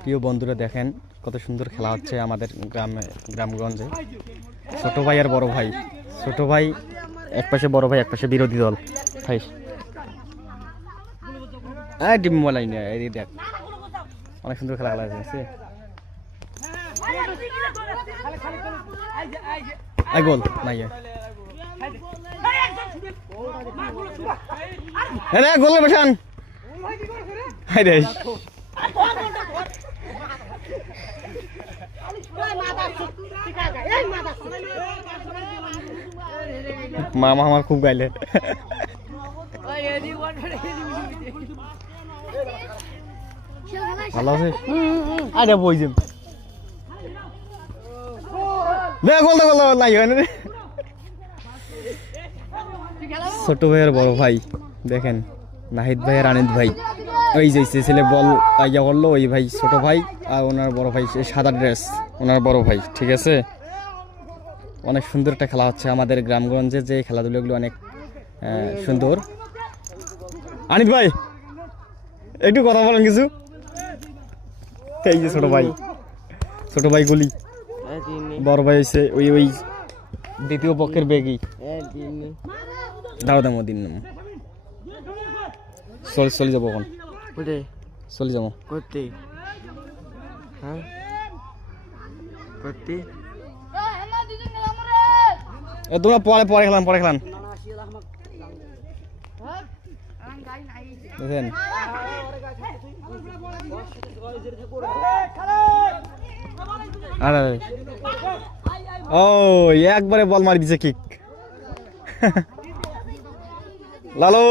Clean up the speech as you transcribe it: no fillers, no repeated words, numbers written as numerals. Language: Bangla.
প্রিয় বন্ধুরা দেখেন কত সুন্দর খেলা হচ্ছে আমাদের গ্রামগঞ্জে। ছোট ভাই আর বড় ভাই, ছোট ভাই একপাশে, বড় ভাই একপাশে, বিরোধী দল ভাই। ডিম বলাই না, এই দেখ অনেক সুন্দর খেলা হচ্ছে। গোল নাই গোল বসান। মামা আমার খুব গাইলে। ভালো আছে আরে বই যাম নাই হয় না। ছোট ভাই আর বড় ভাই দেখেন, নাহিদ ভাই আর আনিদ ভাই। ওই যে ছেলে বল ইয়া করলো, ওই ভাই ছোট ভাই, আর ওনার বড় ভাই সাদা ড্রেস ওনার বড় ভাই। ঠিক আছে, অনেক সুন্দর একটা খেলা হচ্ছে আমাদের গ্রামগঞ্জে। যে খেলাধুলাগুলো অনেক সুন্দর। আনিদ ভাই একটু কথা বলেন কিছু। এই যে ছোট ভাই গুলি, বড় ভাই হচ্ছে ওই দ্বিতীয় পক্ষের বেগই। দাঁড়া দাম দিন চলে যাবো, এখন চলে যাবো করতে। তোমরা পরে খেলাম দেখেন। ও একবারে বল মারি দিছে কিক। লালু